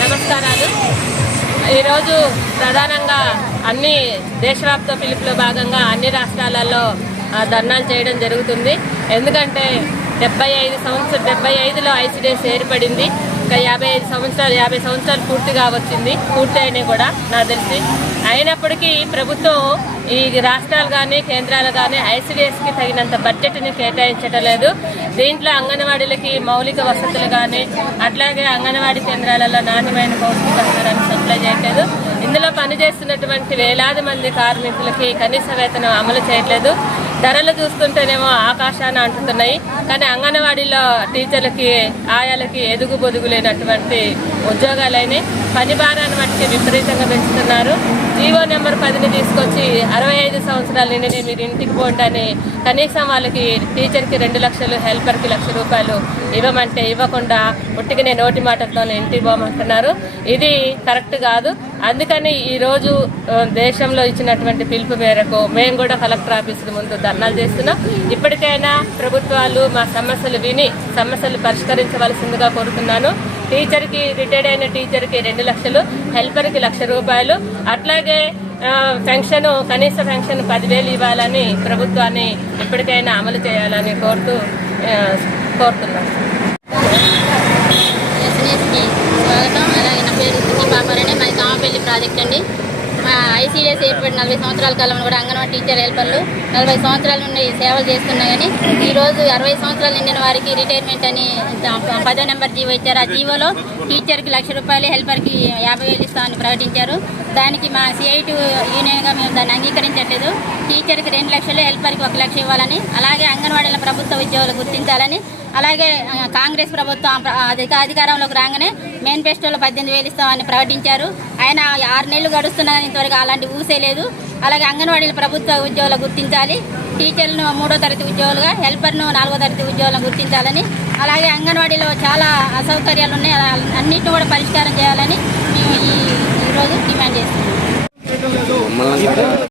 నమస్కారాలు. ఈరోజు ప్రధానంగా అన్ని దేశవ్యాప్త పిలుపులో భాగంగా అన్ని రాష్ట్రాలలో ధర్నాలు చేయడం జరుగుతుంది. ఎందుకంటే 75లో ఐసిడిఎస్ ఏర్పడింది. ఇంకా 50 సంవత్సరాలు పూర్తి అయినాయి కూడా నాకు తెలిసి. అయినప్పటికీ ప్రభుత్వం ఈ రాష్ట్రాలు కానీ కేంద్రాలు కానీ ఐసిడిఎస్కి తగినంత బడ్జెట్ని కేటాయించడం లేదు. దీంట్లో అంగన్వాడీలకి మౌలిక వసతులు కానీ అట్లాగే అంగన్వాడీ కేంద్రాలలో నాణ్యమైన పౌష్టికాహారాన్ని సప్లై చేయట్లేదు. ఇందులో పనిచేస్తున్నటువంటి వేలాది మంది కార్మికులకి కనీస వేతనం అమలు చేయట్లేదు. ధరలు చూస్తుంటేనేమో ఆకాశాన అంటున్నాయి. కానీ అంగన్వాడీలో టీచర్లకి ఆయాలకి ఎదుగు బొదుగు లేనటువంటి ఉద్యోగాలైనాయి. పని భారాన్ని మట్టికి విపరీతంగా పెంచుతున్నారు. జీవో నెంబర్ 10ని తీసుకొచ్చి 65 సంవత్సరాల నిండి మీరు ఇంటికి పోండి, కనీసం వాళ్ళకి టీచర్కి 2 లక్షలు, హెల్పర్కి 1 లక్ష రూపాయలు ఇవ్వమంటే ఇవ్వకుండా ఉట్టిగానే నోటి మాటలతో ఇంటికి పోమంటున్నారు. ఇది కరెక్ట్ కాదు. అందుకని ఈరోజు దేశంలో ఇచ్చినటువంటి పిలుపు మేరకు మేము కూడా కలెక్టర్ ఆఫీసుల ముందు ధర్నాలు చేస్తున్నాం. ఇప్పటికైనా ప్రభుత్వాలు మా సమస్యలు విని సమస్యలు పరిష్కరించవలసిందిగా కోరుతున్నాను. టీచర్కి, రిటైర్డ్ అయిన టీచర్కి 2 లక్షలు, హెల్పర్కి 1 లక్ష రూపాయలు, అట్లాగే కనీస పెన్షన్ 10,000 ఇవ్వాలని ప్రభుత్వాన్ని ఇప్పటికైనా అమలు చేయాలని కోరుతున్నాను. స్వాగతం. అలాగే నా పేరు సుఖీ పాపారని, మాది కామపల్లి ప్రాజెక్ట్ అండి. ఐసీడీఎస్ ఏర్పడి 40 సంవత్సరాల కాలంలో కూడా అంగన్వాడీ టీచర్ హెల్పర్లు 40 సంవత్సరాల నుండి సేవలు చేస్తున్నాయి. కానీ ఈరోజు 60 సంవత్సరాలు నిండిన వారికి రిటైర్మెంట్ అని 10వ నెంబర్ జీవో ఇచ్చారు. ఆ జీవోలో టీచర్కి 1 లక్ష రూపాయలు, హెల్పర్కి 50,000 ఇస్తామని ప్రకటించారు. దానికి మా సిఐటి యూనియన్గా మేము దాన్ని అంగీకరించట్లేదు. టీచర్కి 2 లక్షలు, హెల్పర్కి 1 లక్ష ఇవ్వాలని, అలాగే అంగన్వాడీల ప్రభుత్వ ఉద్యోగులు గుర్తించాలని, అలాగే కాంగ్రెస్ ప్రభుత్వం అధికారంలోకి రాగానే మేనిఫెస్టోలో 18,000 ఇస్తామని ప్రకటించారు. ఆయన 6 నెలలు గడుస్తున్నా ఇంతవరకు అలాంటి ఊసే లేదు. అలాగే అంగన్వాడీల ప్రభుత్వ ఉద్యోగులు గుర్తించాలి, టీచర్లను 3వ తరగతి ఉద్యోగులుగా, హెల్పర్ను 4వ తరగతి ఉద్యోగులను గుర్తించాలని, అలాగే అంగన్వాడీలో చాలా అసౌకర్యాలు ఉన్నాయి, అన్నింటిని కూడా పరిష్కారం చేయాలని మేము ఈరోజు డిమాండ్ చేస్తున్నాం.